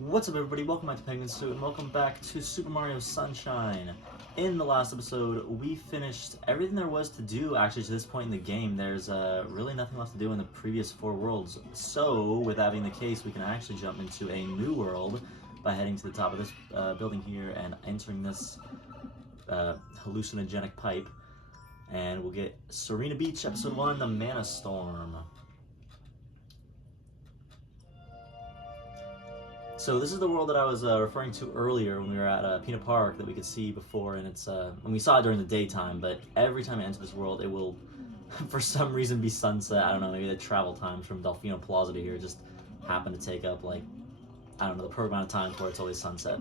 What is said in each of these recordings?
What's up, everybody? Welcome back to Penguin Suit, and welcome back to Super Mario Sunshine. In the last episode, we finished everything there was to do, actually, to this point in the game. There's really nothing left to do in the previous 4 worlds. So, with that being the case, we can actually jump into a new world by heading to the top of this building here and entering this hallucinogenic pipe. And we'll get Serena Beach, Episode 1, The Mana Storm. So this is the world that I was referring to earlier when we were at Peanut Park that we could see before, and it's and we saw it during the daytime, but every time I enter this world it will for some reason be sunset. I don't know, maybe the travel times from Delfino Plaza to here just happen to take up, like, I don't know, the perfect amount of time where it's always sunset.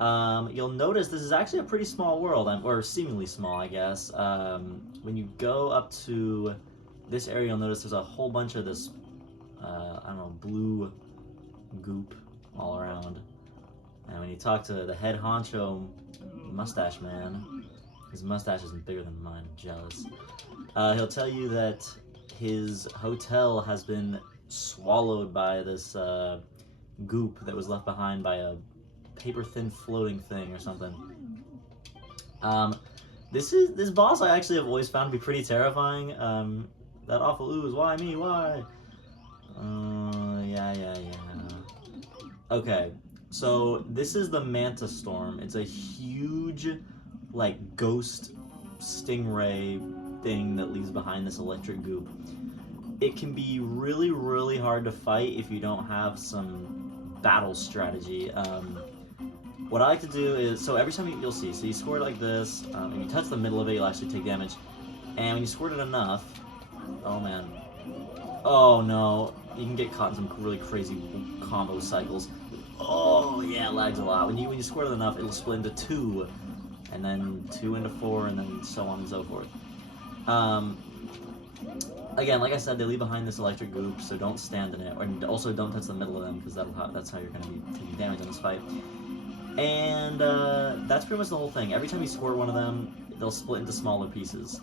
You'll notice this is actually a pretty small world, or seemingly small, I guess. When you go up to this area, you'll notice there's a whole bunch of this, I don't know, blue goop all around. And when you talk to the head honcho mustache man, his mustache isn't bigger than mine, I'm jealous. He'll tell you that his hotel has been swallowed by this goop that was left behind by a paper-thin floating thing or something. This boss I actually have always found to be pretty terrifying. That awful ooze, why me, why? Yeah. Okay, so this is the Manta Storm. It's a huge, like, ghost stingray thing that leaves behind this electric goop. It can be really, really hard to fight if you don't have some battle strategy. What I like to do is, so every time you'll see, so you squirt it like this, and you touch the middle of it, you'll actually take damage. And when you squirt it enough, oh man, oh no, you can get caught in some really crazy combo cycles. Oh yeah, it lags a lot. When you squirt it enough, it'll split into 2, and then 2 into 4, and then so on and so forth. Again, like I said, they leave behind this electric goop, so don't stand in it, and also don't touch the middle of them, because that's how you're going to be taking damage in this fight. And that's pretty much the whole thing. Every time you squirt one of them, they'll split into smaller pieces.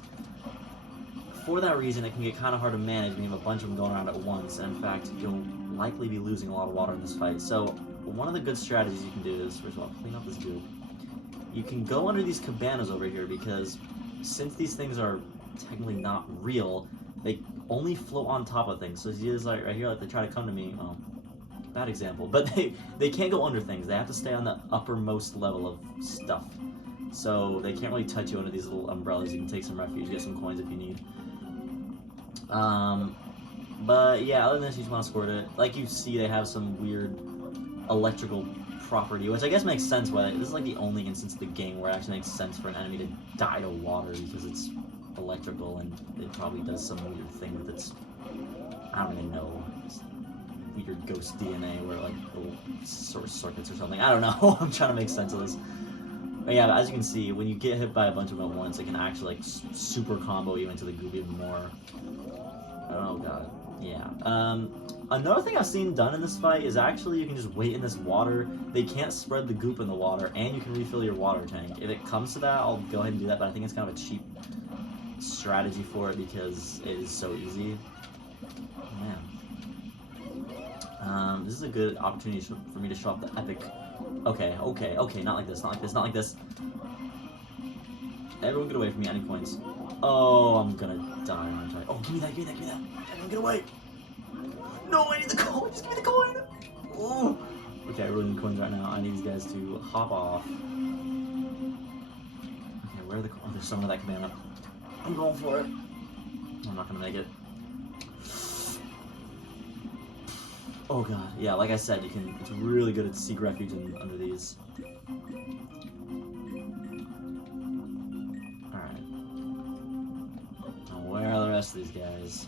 For that reason, it can get kind of hard to manage when you have a bunch of them going around at once, and in fact, you'll likely be losing a lot of water in this fight. So, one of the good strategies you can do is, first of all, clean up this goop. You can go under these cabanas over here, because since these things are technically not real, they only float on top of things. So you see this, like, right here, like, they try to come to me, well, bad example, but they can't go under things. They have to stay on the uppermost level of stuff. So they can't really touch you under these little umbrellas. You can take some refuge, get some coins if you need. But yeah, other than this, you just want to squirt it. Like you see, they have some weird electrical property, which I guess makes sense why this is like the only instance of the game where it actually makes sense for an enemy to die to water, because it's electrical and it probably does some weird thing with its, I don't even know, weird ghost DNA where like little sort of circuits or something. I don't know. I'm trying to make sense of this. But yeah, as you can see, when you get hit by a bunch of them at once, it can actually like super combo you into the goop even more. Oh god, yeah. Another thing I've seen done in this fight is actually you can just wait in this water. They can't spread the goop in the water, and you can refill your water tank. If it comes to that, I'll go ahead and do that, but I think it's kind of a cheap strategy for it because it is so easy. Man. This is a good opportunity for me to show off the epic. Okay, not like this, not like this. Everyone get away from me, any points. Oh, I'm gonna die, aren't I? Oh, give me that. Everyone get away. No, I need the coin, just give me the coin. Oh. Okay, I really need coins right now. I need these guys to hop off. Okay, where are the coins? Oh, there's someone with that cabana. I'm going for it. I'm not gonna make it. Oh god, yeah, like I said, it's really good to seek refuge under these. Alright. Now where are the rest of these guys?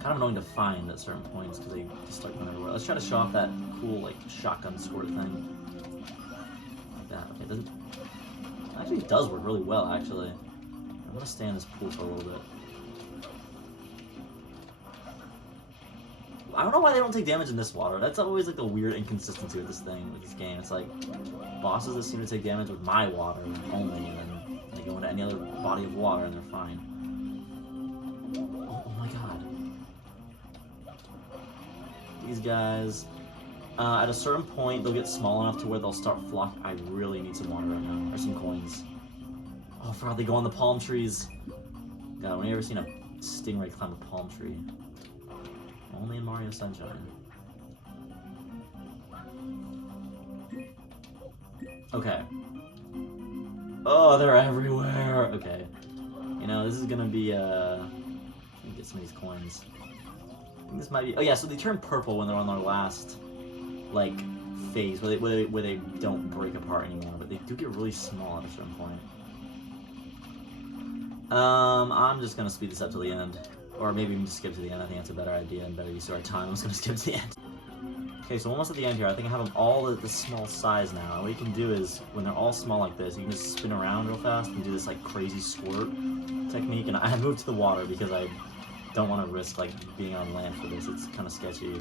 Kind of annoying to find at certain points because they just start going everywhere. Let's try to show off that cool, like, shotgun squirt thing. Like that. Okay, it actually does work really well, actually. I'm gonna stay in this pool for a little bit. I don't know why they don't take damage in this water. That's always like the weird inconsistency with this game. It's like bosses that seem to take damage with my water only, and then they go into any other body of water and they're fine. Oh my god. These guys At a certain point, they'll get small enough to where they'll start flocking. I really need some water right now, or some coins. Oh, I forgot they go on the palm trees. God, when you ever seen a stingray climb a palm tree? Only in Mario Sunshine. Okay. Oh, they're everywhere. Okay. You know, this is gonna be, let me get some of these coins. I think this might be, oh yeah, so they turn purple when they're on their last, like, phase, where they don't break apart anymore, but they do get really small at a certain point. I'm just gonna speed this up to the end. Or maybe even just skip to the end. I think that's a better idea and better use of our time. I'm just gonna skip to the end. Okay, so almost at the end here. I think I have them all at this small size now. And what you can do is, when they're all small like this, you can just spin around real fast and do this like crazy squirt technique. And I moved to the water because I don't want to risk like being on land for this. It's kind of sketchy.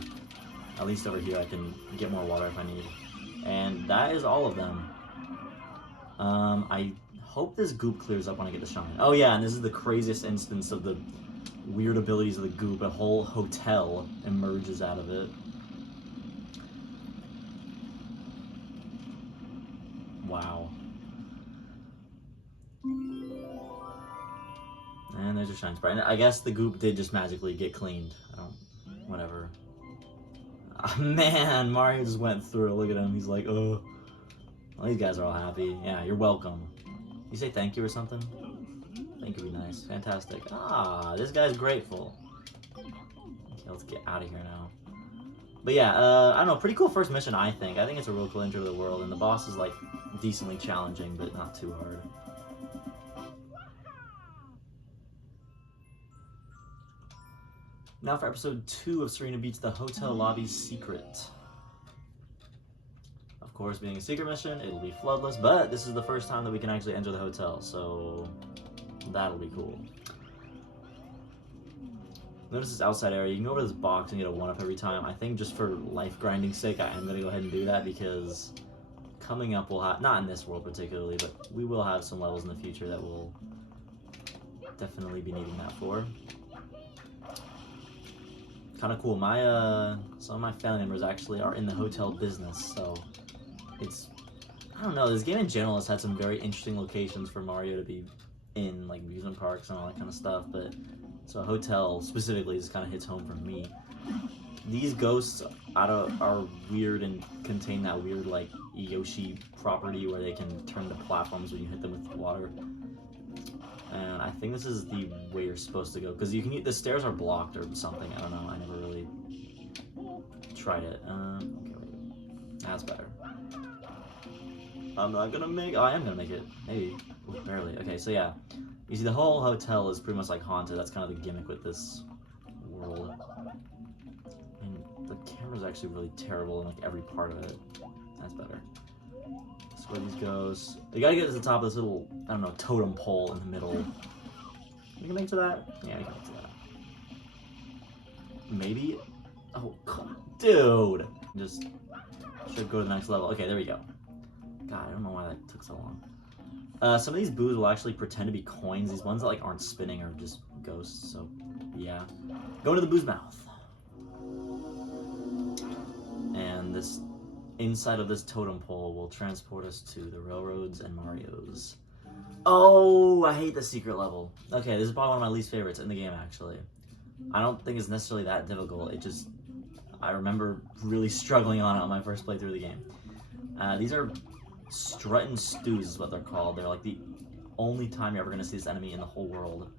At least over here I can get more water if I need. And that is all of them. I hope this goop clears up when I get the shine. Oh yeah, and this is the craziest instance of the weird abilities of the goop. A whole hotel emerges out of it. Wow. And there's your shine sprite. And I guess the goop did just magically get cleaned. I don't... whatever. Oh, man, Mario just went through it. Look at him. He's like, oh. Well, these guys are all happy. Yeah, you're welcome. You say thank you or something? Thank you would be nice. Fantastic. Ah, this guy's grateful. Okay, let's get out of here now. But yeah, I don't know, pretty cool first mission, I think. I think it's a real cool intro to the world, and the boss is, like, decently challenging, but not too hard. Now for episode 2 of Serena Beats, the Hotel Lobby Secret. Of course, being a secret mission, it'll be floodless, but this is the first time that we can actually enter the hotel, so that'll be cool. Notice this outside area. You can go over this box and get a 1-up every time. I think just for life grinding's sake, I am going to go ahead and do that because coming up we'll have, not in this world particularly, but we will have some levels in the future that we'll definitely be needing that for. Kind of cool. My, some of my family members actually are in the hotel business, so it's, I don't know, this game in general has had some very interesting locations for Mario to be in, like amusement parks and all that kind of stuff, but so a hotel specifically just kind of hits home for me. These ghosts are weird and contain that weird like Yoshi property where they can turn to platforms when you hit them with water. And I think this is the way you're supposed to go because you can the stairs are blocked or something. I don't know. I never really tried it. Okay, wait. That's better. I'm not gonna make. Oh, I am gonna make it. Maybe. Ooh, barely. Okay, so yeah. You see, the whole hotel is pretty much like haunted. That's kind of the gimmick with this world. And the camera's actually really terrible in like every part of it. That's better. That's where these ghosts. You gotta get to the top of this little, I don't know, totem pole in the middle. You can make it to that? Yeah, you can make it to that. Maybe? Oh, dude! Just should go to the next level. Okay, there we go. God, I don't know why that took so long. Some of these boos will actually pretend to be coins. These ones that like aren't spinning are just ghosts, so yeah. Go into the boo's mouth. And this inside of this totem pole will transport us to the railroads and Mario's. Oh, I hate the secret level. Okay, this is probably one of my least favorites in the game, actually. I don't think it's necessarily that difficult. It just, I remember really struggling on it on my first playthrough of the game. These are Struttin' Stews is what they're called. They're like the only time you're ever going to see this enemy in the whole world.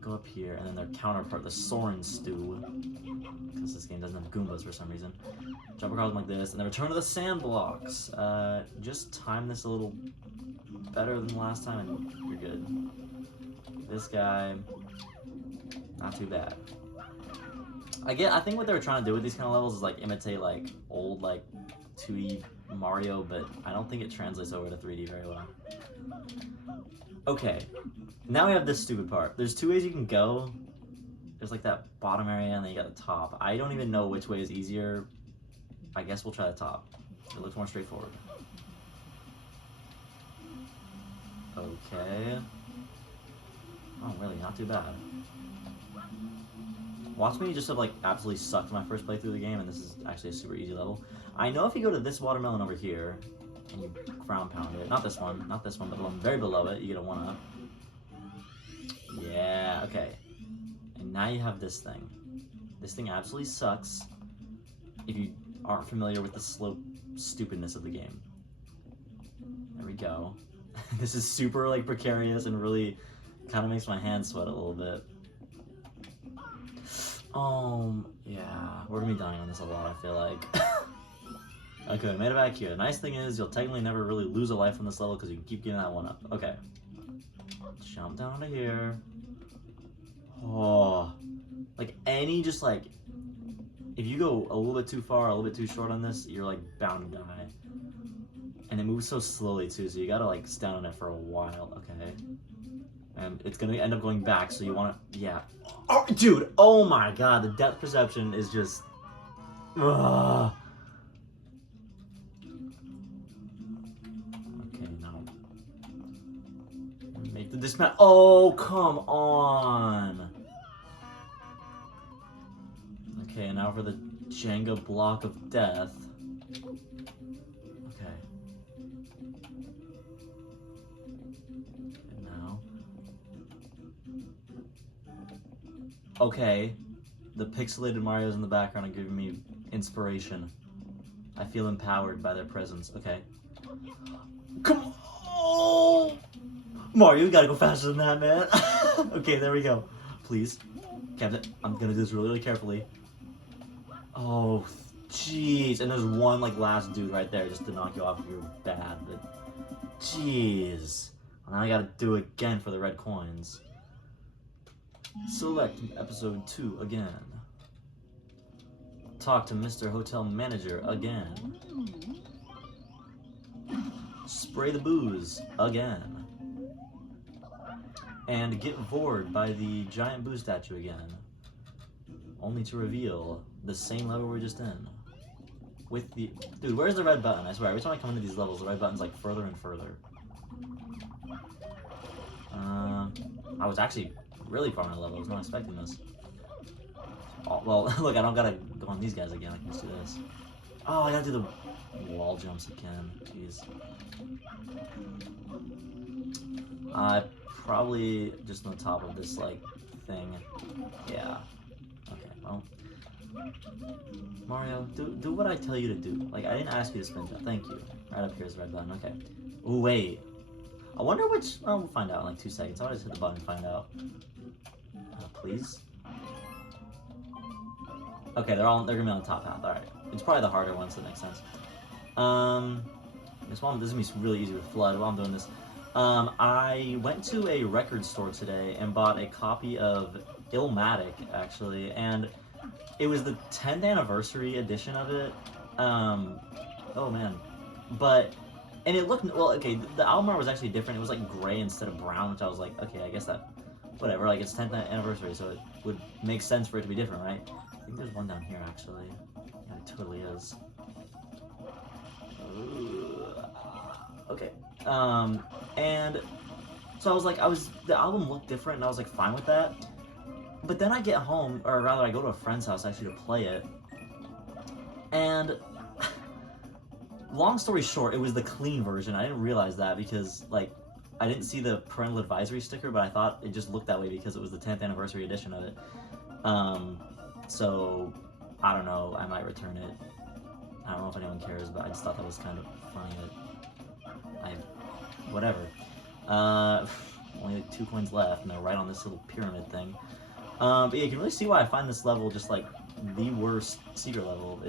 Go up here, and then their counterpart, the Soren Stew, because this game doesn't have Goombas for some reason. Jump across them like this, and then return to the sand blocks. Just time this a little better than last time, and you're good. This guy, not too bad. I think what they were trying to do with these kind of levels is like imitate like old like 2D Mario, but I don't think it translates over to 3D very well. Okay, now we have this stupid part. There's 2 ways you can go. There's like that bottom area and then you got the top. I don't even know which way is easier. I guess we'll try the top. It looks more straightforward. Okay. Oh, really? Not too bad. watch me just have like absolutely sucked my first playthrough of the game, and this is actually a super easy level. I know if you go to this watermelon over here, and you ground pound it, not this one, but the one very below it, you get a 1-up. Yeah, okay. And now you have this thing. This thing absolutely sucks if you aren't familiar with the slope stupidness of the game. There we go. This is super like precarious and really kind of makes my hands sweat a little bit. Yeah, we're gonna be dying on this a lot, I feel like. Okay, made it back here. The nice thing is you'll technically never really lose a life on this level because you can keep getting that 1-up. Okay. Jump down to here. Oh. Like any just like, if you go a little bit too far, a little bit too short on this, you're like bound to die. And it moves so slowly too, so you gotta like stand on it for a while, okay? And it's gonna end up going back, so you wanna, yeah. Oh, dude, oh my god, the depth perception is just, ugh. Okay, now, make the dismount, oh, come on. Okay, now for the Jenga block of death. Okay. And now. Okay. The pixelated Marios in the background are giving me inspiration. I feel empowered by their presence. Okay. Come on! Oh! Mario, you gotta go faster than that, man. Okay, there we go. Please. Captain, I'm gonna do this really, really carefully. Oh, jeez. And there's one, like, last dude right there just to knock you off if you're bad, but... Jeez. Now I gotta do it again for the red coins. Select episode 2 again. Talk to Mr. Hotel Manager again. Spray the booze again. And get bored by the giant boo statue again. Only to reveal the same level we're just in. With the... Dude, where's the red button? I swear, every time I come into these levels, the red button's like further and further. I was actually really far in the level. I was not expecting this. Oh, well, look, I don't gotta go on these guys again. I can just do this. Oh, I gotta do the wall jumps again. Jeez. Probably just on top of this, like, thing. Yeah. Okay, well. Mario, do what I tell you to do. Like, I didn't ask you to spin jump. Thank you. Right up here is the red button. Okay. Ooh, wait. I wonder which... Oh, we'll find out in like 2 seconds. I'll just hit the button and find out. Please? Okay, they're gonna be on the top half. Alright. It's probably the harder one, so that makes sense. This is gonna be really easy with Flood while I'm doing this. I went to a record store today and bought a copy of Illmatic, actually, and it was the 10th anniversary edition of it. Oh man. And it looked, well, okay, the album art was actually different. It was like gray instead of brown, which I was like, okay, I guess that, whatever, like it's 10th anniversary, so it would make sense for it to be different, right? I think there's one down here, actually. Yeah, it totally is. Okay. And so I was like, the album looked different, and I was like, fine with that. But then I get home, or rather I go to a friend's house actually to play it, and long story short, it was the clean version. I didn't realize that because, like, I didn't see the parental advisory sticker, but I thought it just looked that way because it was the 10th anniversary edition of it. So, I don't know, I might return it. I don't know if anyone cares, but I just thought that was kind of funny that whatever. Only like 2 coins left, and they're right on this little pyramid thing. But yeah, you can really see why I find this level just like the worst secret level.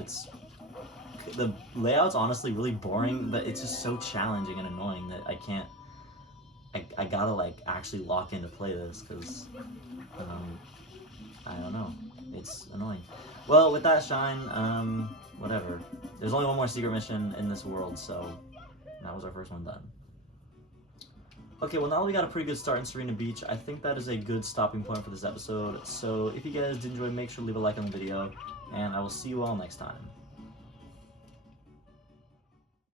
The layout's honestly really boring, but it's just so challenging and annoying that I can't. I gotta like actually lock in to play this because I don't know. It's annoying. Well, with that, Shine, whatever. There's only one more secret mission in this world, so that was our first one done. Okay, well now that we got a pretty good start in Serena Beach, I think that is a good stopping point for this episode. So if you guys did enjoy, make sure to leave a like on the video, and I will see you all next time.